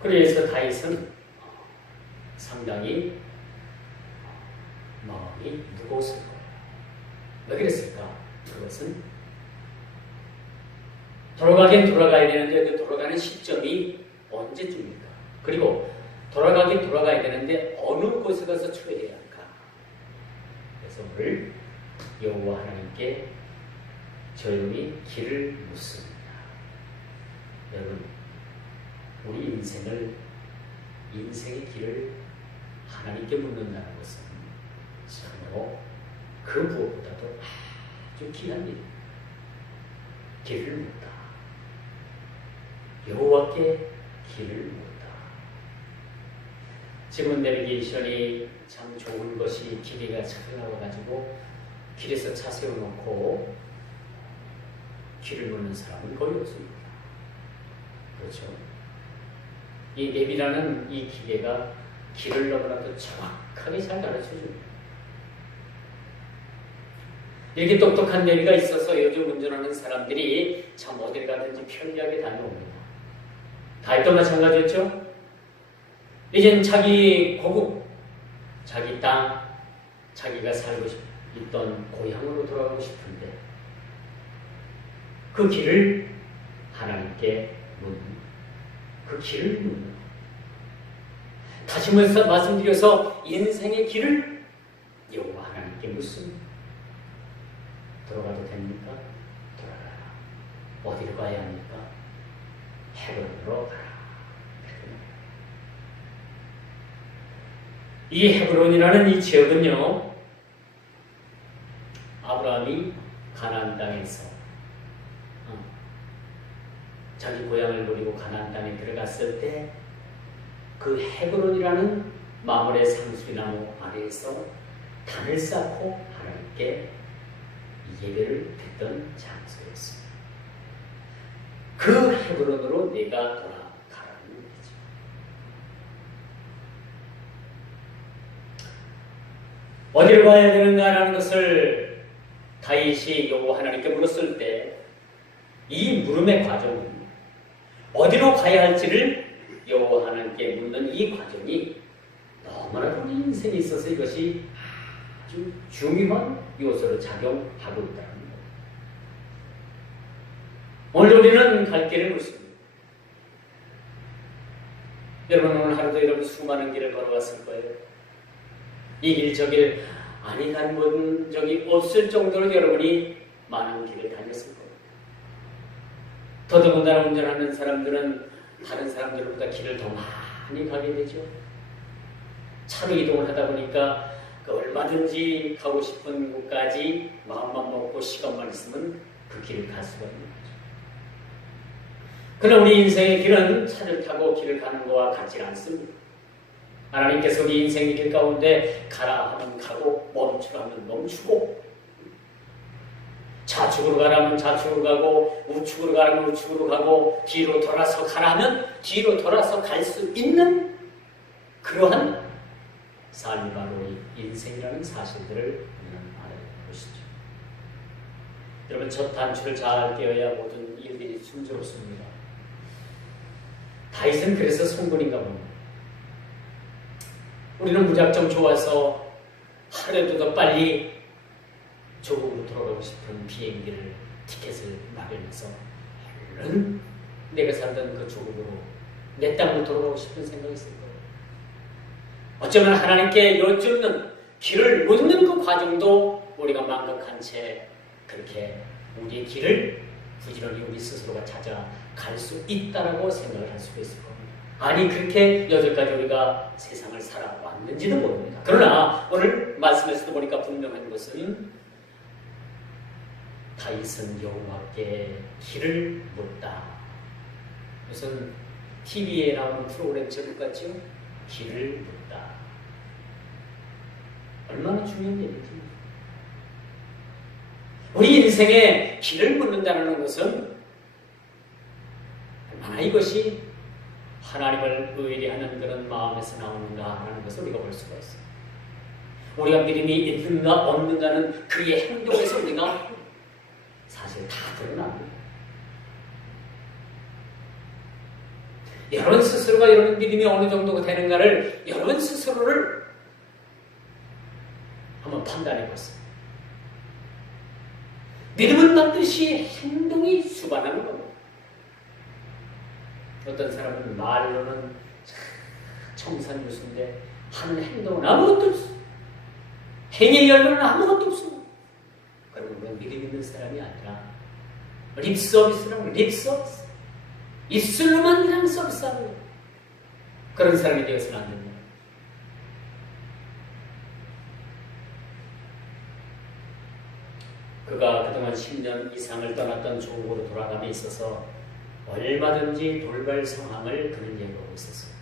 그래서 다윗은 상당히 마음이 무거웠을 거예요. 왜 그랬을까? 그것은 돌아가긴 돌아가야 되는데 그 돌아가는 시점이 언제쯤일까? 그리고 돌아가긴 돌아가야 되는데 어느 곳에 가서 처해야 할까? 그래서 오늘 여호와 하나님께 조용히 길을 묻습니다. 여러분, 우리 인생의 길을 하나님께 묻는다는 것은 참으로 그 무엇보다도 아주 귀한 일입니다. 길을 묻다. 여호와께 길을 묻다. 지금 내비게이션이 참 좋은 것이 기계가 잘 나와가지고 길에서 차 세워놓고 길을 묻는 사람은 거의 없습니다. 그렇죠? 이 내비라는 이 기계가 길을 너무나도 정확하게 잘 가르쳐줍니다. 이렇게 똑똑한 내비가 있어서 요즘 운전하는 사람들이 참 어딜 가든지 편리하게 다녀옵니다. 다윗도 마찬가지였죠? 이젠 자기 고국, 자기 땅, 자기가 살고 있던 고향으로 돌아가고 싶은데 그 길을 하나님께 묻는, 그 길을 묻는, 다시 말씀드려서 인생의 길을 여호와 하나님께 묻습니다. 돌아가도 됩니까? 돌아가라. 어디로 가야 합니까? 헤브론으로 가라. 이 헤브론이라는 이 지역은요, 아브라함이 가나안 땅에서 자기 고향을 버리고 가나안 땅에 들어갔을 때 그 헤브론이라는 마물의 상수리나무 아래에서 단을 쌓고 하나님께 예배를 드렸던 장소였습니다. 그 헤브론으로 내가 돌아가라는 얘기죠. 어디로 가야 되는가라는 것을 다윗이 여호와 하나님께 물었을 때 이 물음의 과정은 어디로 가야 할지를 여호와 하나님께 묻는 이 과정이 너무나도 우리 인생에 있어서 이것이 아주 중요한 요소로 작용하고 있다는 겁니다. 오늘 우리는 갈 길을 묻습니다. 여러분, 오늘 하루도 여러분 수많은 길을 걸어왔을 거예요. 이 길 저 길 아니 간 적이 없을 정도로 여러분이 많은 길을 다녔을 거예요. 더더군다나 운전하는 사람들은 다른 사람들보다 길을 더 많이 가게 되죠. 차로 이동을 하다 보니까 얼마든지 가고 싶은 곳까지 마음만 먹고 시간만 있으면 그 길을 갈 수가 있는 거죠. 그러나 우리 인생의 길은 차를 타고 길을 가는 것과 같지 않습니다. 하나님께서 우리 인생의 길 가운데 가라 하면 가고 멈추라 하면 멈추고, 좌측으로 가라면 좌측으로 가고 우측으로 가라면 우측으로 가고 뒤로 돌아서 가라면 뒤로 돌아서 갈 수 있는 그러한 삶이 바로 이 인생이라는 사실들을 우리는 알아야 것이죠. 여러분, 첫 단추를 잘 떼어야 모든 일들이 순조롭습니다. 다윗은 그래서 성군인가 봅니다. 우리는 무작정 좋아서 하루라도 더 빨리 조국으로 돌아가고 싶은 비행기를 티켓을 마련해서 얼른 내가 살던 그 조국으로 내 땅으로 돌아가고 싶은 생각이 있을 거예요. 어쩌면 하나님께 여쭙는 길을 묻는 그 과정도 우리가 망각한 채 그렇게 우리의 길을 부지런히 우리 스스로가 찾아갈 수 있다라고 생각을 할 수가 있을 겁니다. 아니, 그렇게 여태까지 우리가 세상을 살아왔는지도 모릅니다. 그러나 오늘 말씀에서도 보니까 분명한 것은 다윗은 여호와께 길을 묻다. 무슨 TV에 나오는 프로그램 제목 같죠? 길을 묻다. 얼마나 중요한 얘기지. 우리 인생에 길을 묻는다는 것은 얼마나 이것이 하나님을 의뢰하는 그런 마음에서 나오는가 하는 것을 우리가 볼 수가 있어요. 우리가 믿음이 있는가 없는가는 그의 행동에서 우리가 사실 다 드러납니다. 여러분 스스로가 여러분 믿음이 어느 정도가 되는가를 여러분 스스로를 한번 판단해 보세요. 믿음은 반드시 행동이 수반하는 겁니다. 어떤 사람은 말로는 청산유수인데 하는 행동은 아무것도 없어. 행의 열매는 아무것도 없어. 그러면 그건 믿음 있는 사람이 아니라 립서비스라고 립서비스. 입술로만 그냥 서비스하는 거예요. 그런 사람이 되어서는 안 됩니다. 그가 그동안 10년 이상을 떠났던 조국으로 돌아감에 있어서 얼마든지 돌발 상황을 그는 예고하고 있었어요.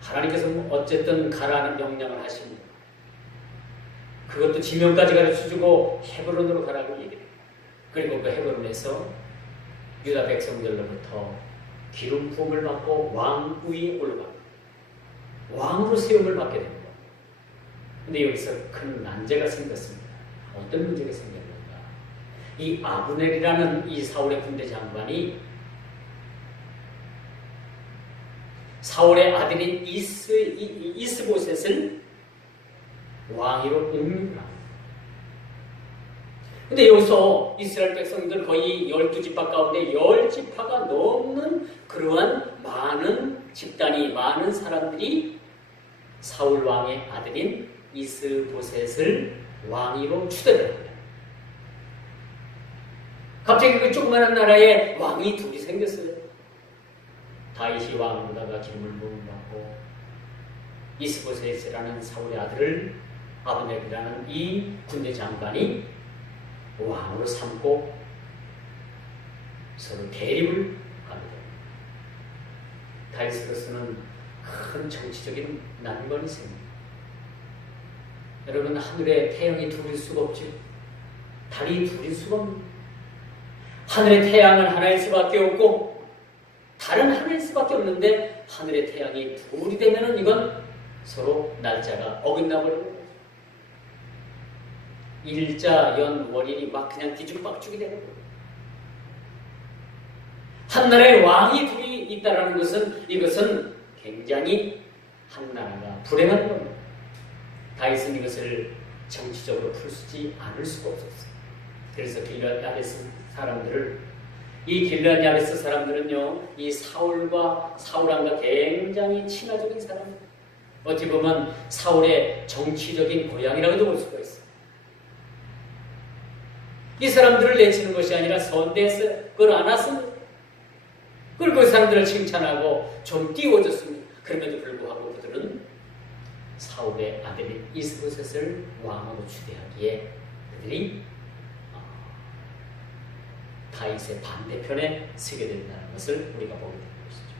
하나님께서 어쨌든 가라는 명령을 하십니다. 그것도 지명까지 가르쳐주고 헤브론으로 가라고 얘기해요. 그리고 그 헤브론에서 유다 백성들로부터 기름 부음을 받고 왕위에 올라갑니다. 왕으로 세움을 받게 됩니다. 근데 여기서 큰 난제가 생겼습니다. 어떤 문제가 생겼는가? 이 아브넬이라는 이 사울의 군대 장관이 사울의 아들인 이스보셋을 왕위로 옮깁니다. 근데 여기서 이스라엘 백성들 거의 12지파 가운데 10지파가 넘는 그러한 많은 집단이, 많은 사람들이 사울 왕의 아들인 이스보셋을 왕위로 추대를 합니다. 갑자기 그 조그마한 나라에 왕이 둘이 생겼어요. 다윗이 왕으로다가 기름을 부음받고 이스보셋이라는 사울의 아들을 아브넬이라는 이 군대 장관이 왕으로 삼고 서로 대립을 합니다. 다윗으로서는 큰 정치적인 난관이 생깁니다. 여러분, 하늘에 태양이 둘일 수가 없죠. 달이 둘일 수가 없습니다. 하늘의 태양은 하나일 수밖에 없고 달은 하나일 수밖에 없는데 하늘의 태양이 둘이 되면은 이건 서로 날짜가 어긋나 버리는 거죠. 일자, 연, 월일이 막 그냥 뒤죽박죽이 되는 거예요. 한 나라에 왕이 둘이 있다라는 것은 이것은 굉장히 한 나라가 불행한 겁니다. 다윗은 이것을 정치적으로 풀지 않을 수가 없었어요. 그래서 길르앗 야베스 사람들을, 이 길르앗 야베스 사람들은요, 이 사울 왕과 굉장히 친화적인 사람입니다. 어찌 보면 사울의 정치적인 고향이라고도 볼 수가 있어요. 이 사람들을 내치는 것이 아니라 선대했어요. 그걸 안았습니다. 그리고 그 사람들을 칭찬하고 좀 띄워줬습니다. 그럼에도 불구하고 그들은 사울의 아들인 이스보셋을 왕으로 추대하기에 그들이 다윗의 반대편에 서게 된다는 것을 우리가 보게 되는 것이죠.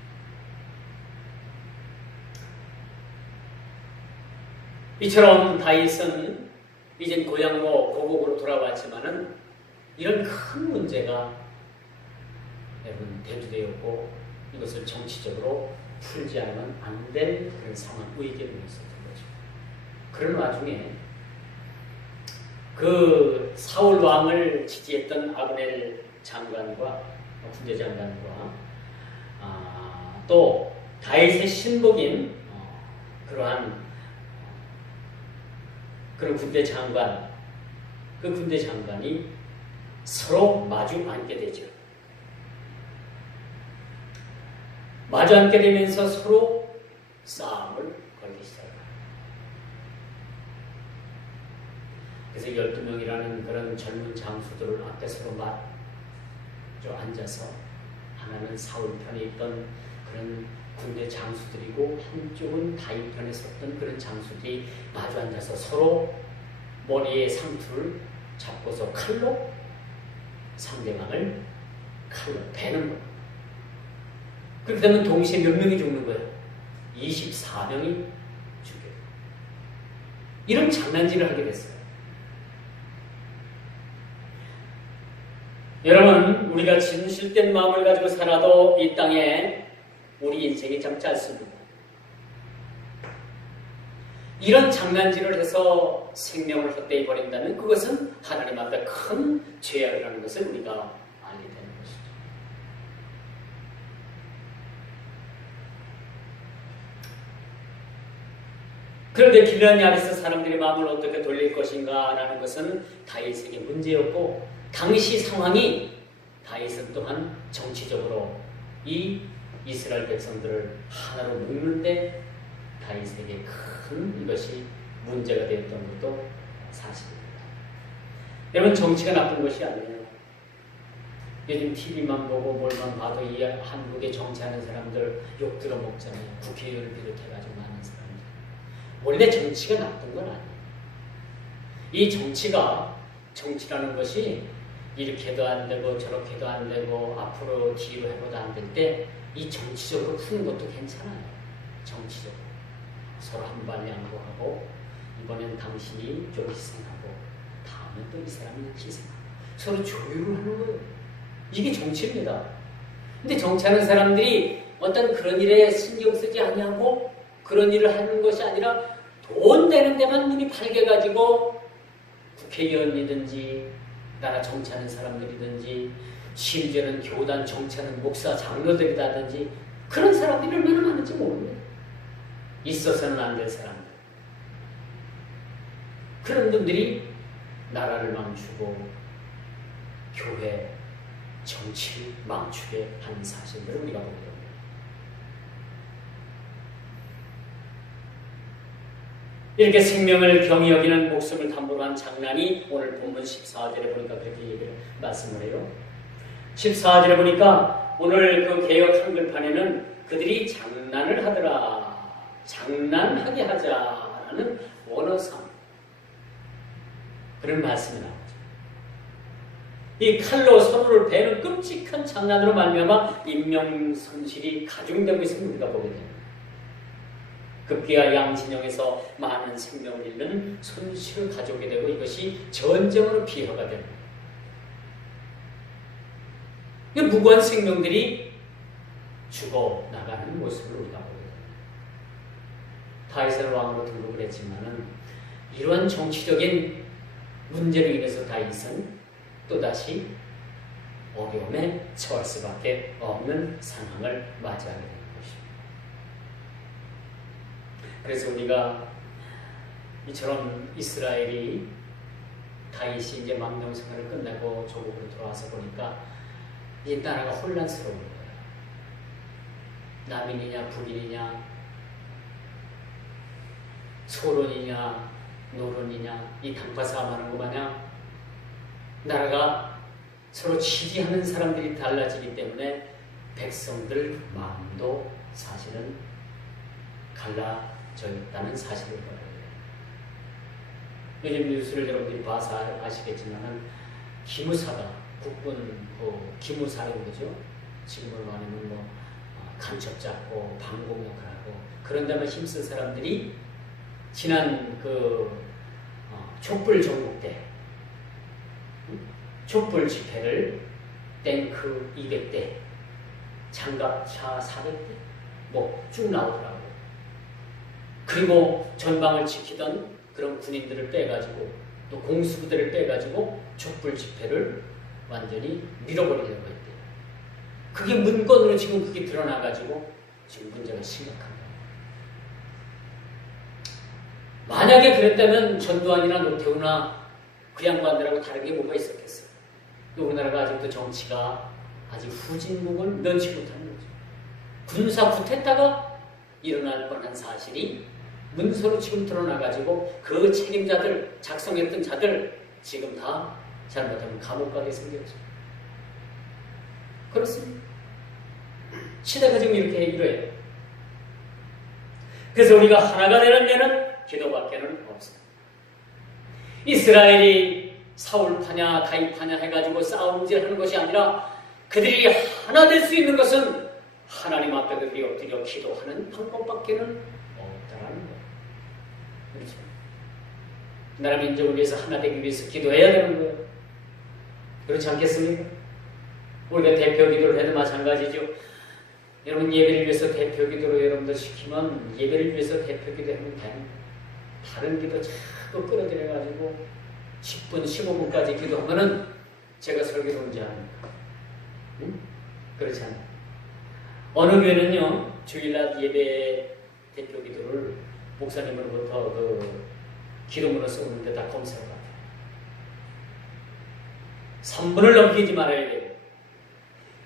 이처럼 다윗은 이젠 고향으로 고국으로 돌아왔지만은 이런 큰 문제가 여러분 대두되었고 이것을 정치적으로 풀지 않으면 안 될 그런 상황, 위기에 놓였었던 거죠. 그런 와중에 그 사울 왕을 지지했던 아브넬 장관과 군대 장관과 또 다윗의 신복인 그러한 그런 군대 장관, 그 군대 장관이 서로 마주 앉게 되죠. 마주 앉게 되면서 서로 싸움을 걸기 시작합니다. 그래서 12명이라는 그런 젊은 장수들을 앞에 서로 마주 앉아서 하나는 사울 편에 있던 그런 군대 장수들이고 한쪽은 다윗 편에 섰던 그런 장수들이 마주 앉아서 서로 머리에 상투를 잡고서 칼로 상대방을 칼로 베는 거예요. 그렇게 되면 동시에 몇 명이 죽는 거예요? 24명이 죽여요. 이런 장난질을 하게 됐어요. 여러분, 우리가 진실된 마음을 가지고 살아도 이 땅에 우리 인생이 참 짧습니다. 이런 장난질을 해서 생명을 헛되이 버린다면 그것은 하나님 앞에 큰 죄악이라는 것을 우리가 알게 되는 것이죠. 그런데 길르앗 야베스 사람들의 마음을 어떻게 돌릴 것인가 라는 것은 다윗에게 문제였고, 당시 상황이 다윗은 또한 정치적으로 이 이스라엘 백성들을 하나로 묶는데 다윗에게 큰 이것이 문제가 되었던 것도 사실입니다. 여러분, 정치가 나쁜 것이 아니에요. 요즘 TV만 보고 뭘만 봐도 이 한국에 정치하는 사람들 욕 들어먹잖아요. 국회의원을 비롯해가지고 많은 사람들. 원래 정치가 나쁜 건 아니에요. 이 정치라는 것이 이렇게도 안 되고 저렇게도 안 되고 앞으로 뒤로 해보도 안 될 때 이 정치적으로 푸는 것도 괜찮아요. 정치적으로. 서로 한 발 양보하고, 이번엔 당신이 좀 희생하고 다음엔 또 이 사람이 희생하고 서로 조율을 하는 거예요. 이게 정치입니다. 근데 정치하는 사람들이 어떤 그런 일에 신경 쓰지 아니하고 그런 일을 하는 것이 아니라 돈 되는 데만 눈이 밝아가지고 국회의원이든지 나라 정치하는 사람들이든지 심지어는 교단 정치하는 목사 장로들이라든지 그런 사람들이 얼마나 많은지 모릅니다. 있어서는 안 될 사람들. 그런 분들이 나라를 망치고 교회, 정치를 망치게 한 사실들을 우리가 보게 됩니다. 이렇게 생명을 경히 여기는 목숨을 담보로 한 장난이 오늘 본문 14절에 보니까 그렇게 말씀을 해요. 14절에 보니까 오늘 그 개역 한글판에는 그들이 장난을 하더라, 장난하게 하자라는 원어상 그런 말씀이 나오죠. 이 칼로 서로를 베는 끔찍한 장난으로 말미암아 인명 손실이 가중되고 있음을 우리가 보게 됩니다. 급기야 양진영에서 많은 생명을 잃는 손실을 가져오게 되고 이것이 전쟁으로 비화가 됩니다. 무고한 생명들이 죽어 나가는 모습을 우리가 보게 됩니다. 다윗을 왕으로 등극을 했지만은 이러한 정치적인 문제로 인해서 다윗은 또다시 어려움에 처할 수밖에 없는 상황을 맞이하게 됩니다. 그래서 우리가 이처럼 이스라엘이 다윗이 이제 망명 생활을 끝내고 조국으로 돌아와서 보니까 이 나라가 혼란스러운 거예요. 남인이냐 북인이냐 소론이냐 노론이냐 이 당파싸움 하는 거 마냥 나라가 서로 지지하는 사람들이 달라지기 때문에 백성들 마음도 사실은 갈라져 있다는 사실을 봐요. 요즘 뉴스를 여러분들이 봐서 아시겠지만은 기무사가 국군 기무사라고 그러죠. 지금으로 말하면 뭐 간첩 잡고 방공 역할하고 그런 데만 힘쓴 사람들이 지난 촛불 전국 때 촛불 집회를 탱크 200대, 장갑차 400대 뭐 쭉 나오더라고요. 그리고 전방을 지키던 그런 군인들을 빼가지고 또 공수부대를 빼가지고 촛불 집회를 완전히 밀어버리려고 했대요. 그게 문건으로 지금 그게 드러나가지고 지금 문제가 심각합니다. 만약에 그랬다면 전두환이나 노태우나 그 양반들하고 다른 게 뭐가 있었겠어요? 우리나라가 아직도 정치가 아직 후진국을 면치 못하는 거죠. 군사 쿠데타가 일어날 뻔한 사실이 문서로 지금 드러나가지고 그 책임자들, 작성했던 자들 지금 다 잘못하면 감옥 가게 생겼죠. 그렇습니다. 시대가 지금 이래요. 그래서 우리가 하나가 되는 데는 기도밖에는 없습니다. 이스라엘이 사울파냐 다윗파냐 해가지고 싸움질하는 것이 아니라 그들이 하나 될 수 있는 것은 하나님 앞에 그들이 엎드려 기도하는 방법밖에는 없다라는 거예요. 그렇죠? 나라 민족을 위해서 하나 되기 위해서 기도해야 되는 거예요. 그렇지 않겠습니까? 우리가 대표 기도를 해도 마찬가지죠. 여러분 예배를 위해서 대표 기도로 여러분들 시키면 예배를 위해서 대표 기도하면 됩니다. 다른 기도 자꾸 끌어들여가지고 10분, 15분까지 기도하면은 제가 설교를 언제 합니까? 응? 그렇지 않아요. 어느 교회는요, 주일날 예배 대표 기도를 목사님으로부터 그 기도문을 쓰는데 다 검색을 받아요. 3분을 넘기지 말아야 돼요.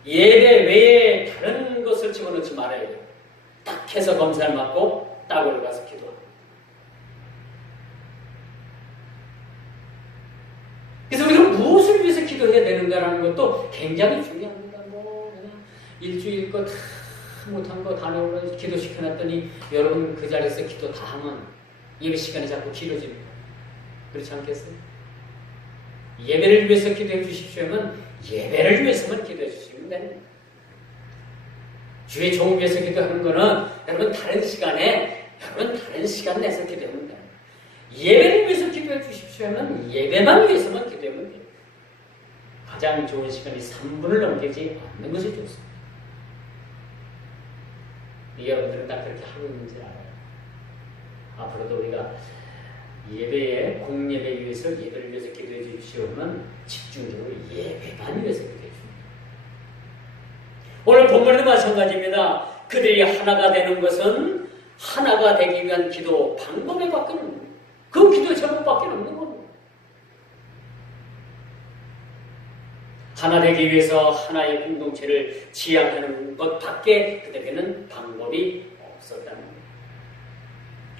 예배 외에 다른 것을 집어넣지 말아야 돼요. 딱 해서 검사를 받고 딱 올라가서 기도합니다. 그래서 우리가 무엇을 위해서 기도해야 되는가라는 것도 굉장히 중요합니다. 뭐 그냥 일주일 거 다 못한 거 다 내오라 기도시켜놨더니 여러분 그 자리에서 기도 다 하면 예배 시간이 자꾸 길어집니다. 그렇지 않겠어요? 예배를 위해서 기도해 주십시오면 예배를 위해서만 기도해 주시면 됩니다. 주의 종을 위해서 기도하는 거는 여러분 다른 시간 내서 기도하면 됩니다. 예배를 위해서 기도해 주십시오면 예배만 위해서만 기도하면 됩니다. 가장 좋은 시간이 3분을 넘기지 않는 것이 좋습니다. 여러분들은 다 그렇게 하고 있는지 알아요. 앞으로도 우리가 예배에 공예배 위해서 예배를 위해서 기도해 주시면 집중적으로 예배만 위해서 기도해 줍니다. 오늘 본문도 마찬가지입니다. 그들이 하나가 되는 것은 하나가 되기 위한 기도 방법에 밖에 없는 거예요. 그 기도 제목밖에 없는 겁니다. 하나 되기 위해서 하나의 공동체를 지향하는 것밖에 그들에게는 방법이 없었다는 겁니다.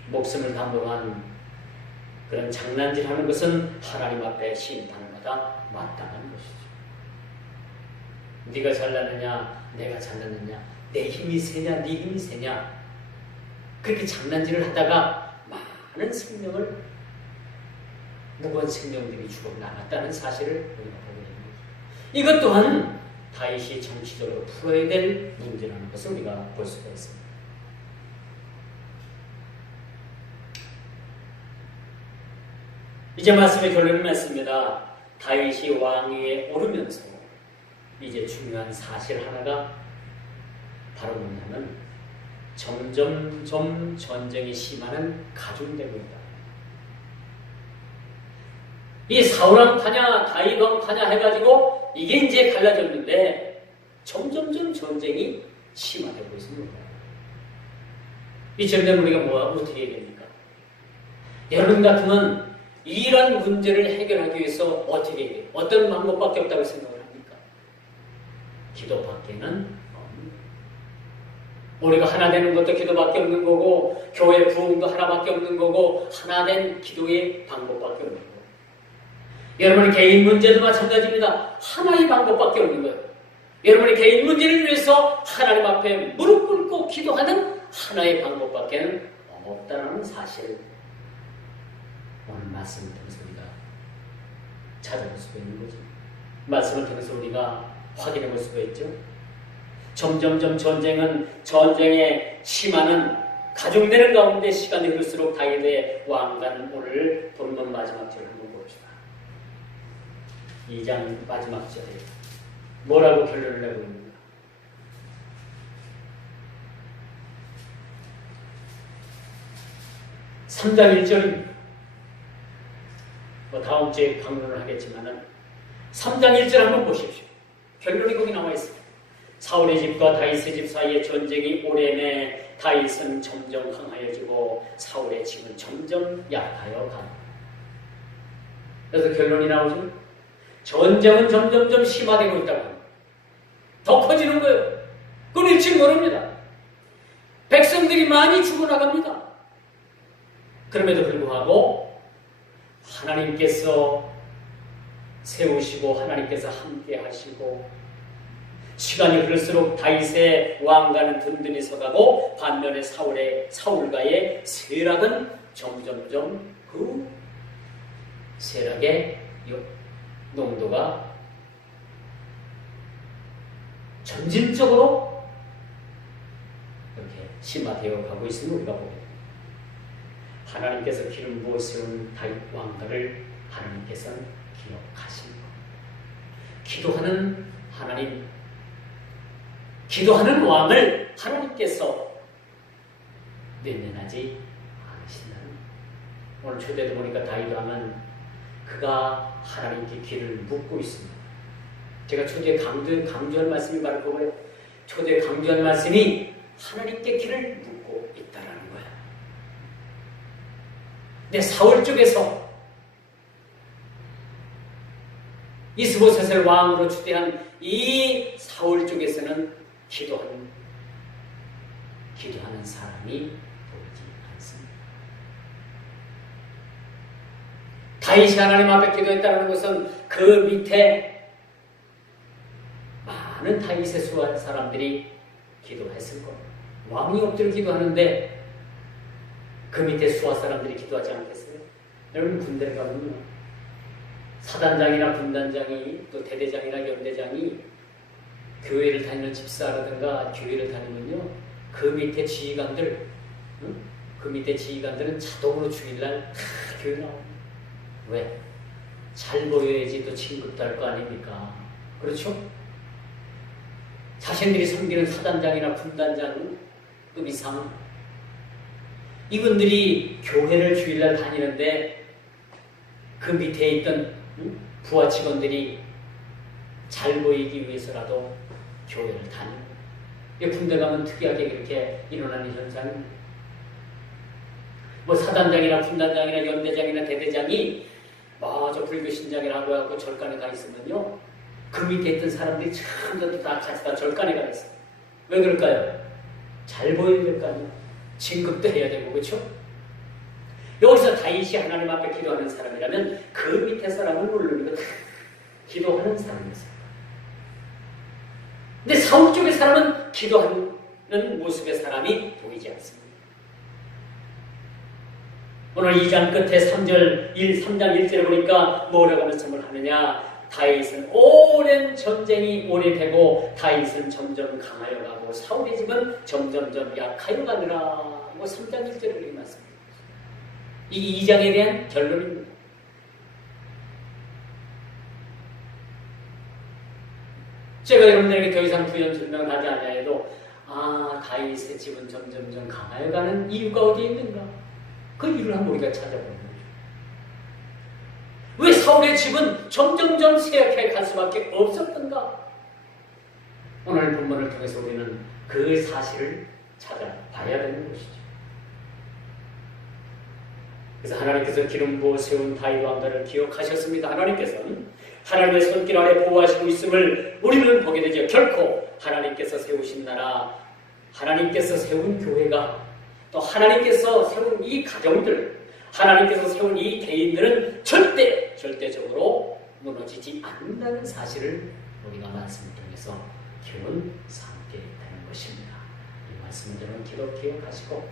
목숨을 담보로 한 그런 장난질하는 것은 하나님 앞에 심판마다 마땅한 것이죠. 네가 잘나느냐, 내가 잘나느냐, 내 힘이 세냐, 네 힘이 세냐, 그렇게 장난질을 하다가 많은 생명을, 무거운 생명들이 죽어 나갔다는 사실을 우리가 보고 있는 거죠. 이것 또한 다윗이 정치적으로 풀어야 될 문제라는 것을 우리가 볼 수가 있습니다. 이제 말씀의 결론을 맺습니다. 다윗이 왕위에 오르면서 이제 중요한 사실 하나가 바로 뭐냐면 점점점 전쟁이 심하는 가중되고 있다. 이 사울왕 파냐 다윗왕 파냐 해가지고 이게 이제 갈라졌는데 점점점 전쟁이 심화되고 있습니다. 이쯤 되면 우리가 어떻게 해야 됩니까? 여러분 같으면 이런 문제를 해결하기 위해서 어떻게 해야 돼요? 어떤 방법밖에 없다고 생각을 합니까? 기도밖에는 없습니다. 우리가 하나 되는 것도 기도밖에 없는 거고 교회 부흥도 하나밖에 없는 거고 하나된 기도의 방법밖에 없는 거고 여러분의 개인 문제도 마찬가지입니다. 하나의 방법밖에 없는 거예요. 여러분의 개인 문제를 위해서 하나님 앞에 무릎 꿇고 기도하는 하나의 방법밖에는 없다는 사실을 오늘 말씀을 통해서 우리가 찾아볼 수가 있는 거죠. 말씀을 통해서 우리가 확인해 볼 수가 있죠. 점점점 전쟁의 심화는 가중되는 가운데 시간이 흐를수록 다윗의 왕가는 오늘 본문 마지막 절을 한번 봅시다. 2장 마지막 절에 뭐라고 결론을 내고 있는가? 3장 1절입니다. 다음 주에 강론을 하겠지만은 3장 1절 한번 보십시오. 결론이 거기 나와 있습니다. 사울의 집과 다윗의 집 사이의 전쟁이 오래내 다윗은 점점 강하여지고 사울의 집은 점점 약하여 간다. 그래서 결론이 나오죠. 전쟁은 점점점 심화되고 있다고 합니다. 더 커지는 거예요. 그건 일찍 모릅니다. 백성들이 많이 죽어나갑니다. 그럼에도 불구하고 하나님께서 세우시고 하나님께서 함께 하시고 시간이 흐를수록 다윗의 왕가는 든든히 서가고 반면에 사울과의 세락은 점점점 그 세락의 농도가 점진적으로 이렇게 심화되어 가고 있음을 우리가 보게 됩니다. 하나님께서 기름 부어 세운 다윗 왕가를 하나님께서는 기억하신 것. 기도하는 하나님, 기도하는 왕을 하나님께서 외면하지 않으신다는 것. 오늘 초대도 보니까 다윗 왕은 그가 하나님께 길을 묻고 있습니다. 제가 초대에 강조한 말씀이 바로 그거예요. 초대에 강조한 말씀이 하나님께 길을 묻고 있다라는 거예요. 내 사울 쪽에서 이스보셋을 왕으로 추대한 이 사울 쪽에서는 기도하는 사람이 보이지 않습니다. 다윗이 하나님 앞에 기도했다는 것은 그 밑에 많은 다윗의 수한 사람들이 기도했을 거예요. 왕이 엎드려 기도하는데 그 밑에 수하 사람들이 기도하지 않겠어요? 여러분 군대를 가면요, 사단장이나 분단장이 또 대대장이나 연대장이 교회를 다니는 집사라든가 교회를 다니면요, 그 밑에 지휘관들은 자동으로 주일날 다 교회 나옵니다. 왜? 잘 보여야지 또 진급도 할 거 아닙니까? 그렇죠? 자신들이 섬기는 사단장이나 분단장은 또 이상, 이분들이 교회를 주일날 다니는데 그 밑에 있던 부하 직원들이 잘 보이기 위해서라도 교회를 다니고, 군대 가면 특이하게 그렇게 일어나는 현상입니다. 뭐 사단장이나 분단장이나 연대장이나 대대장이 저 불교 신장이라고 하고 절간에 가 있으면요, 그 밑에 있던 사람들이 전부 다 같이 다 절간에 가 있어요. 왜 그럴까요? 잘 보여야 될 거 아니에요. 진급도 해야 되고, 그렇죠? 여기서 다윗이 하나님 앞에 기도하는 사람이라면 그 밑에 사람은 물론이고 다 기도하는 사람이었어요. 근데 사울 쪽의 사람은 기도하는 모습의 사람이 보이지 않습니다. 오늘 2장 끝에 3장 1절에 보니까 뭐라고 말씀을 하느냐? 다윗은 오랜 전쟁이 오래되고 다윗은 점점 강하여 가고 사울의 집은 점점점 약하여 가느라, 3장 1절에 그렇게 말씀합니다. 이 2장에 대한 결론입니다. 제가 여러분들에게 더 이상 부연 설명을 하지 않아도 다윗의 집은 점점점 강하여가는 이유가 어디에 있는가? 그 이유를 한번 우리가 찾아보는 거죠. 왜 사울의 집은 점점점 쇠약해 갈 수밖에 없었던가? 오늘 본문을 통해서 우리는 그 사실을 찾아봐야 되는 것이죠. 그래서 하나님께서 기름 부어 세운 다윗 왕가를 기억하셨습니다. 하나님께서는 하나님의 손길 아래 보호하시고 있음을 우리는 보게 되죠. 결코 하나님께서 세우신 나라, 하나님께서 세운 교회가, 또 하나님께서 세운 이 가정들, 하나님께서 세운 이 개인들은 절대적으로 무너지지 않는다는 사실을 우리가 말씀을 통해서 교훈 삼게 되는 것입니다. 이 말씀을 여러분 기억하시고,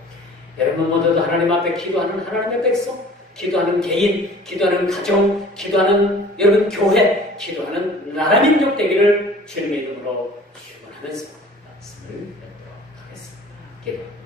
여러분 모두도 하나님 앞에 기도하는 하나님의 백성, 기도하는 개인, 기도하는 가정, 기도하는 여러분 교회, 기도하는 나라 민족 되기를 주님의 이름으로 축원하면서 말씀을 뵙도록 하겠습니다. 기도합니다.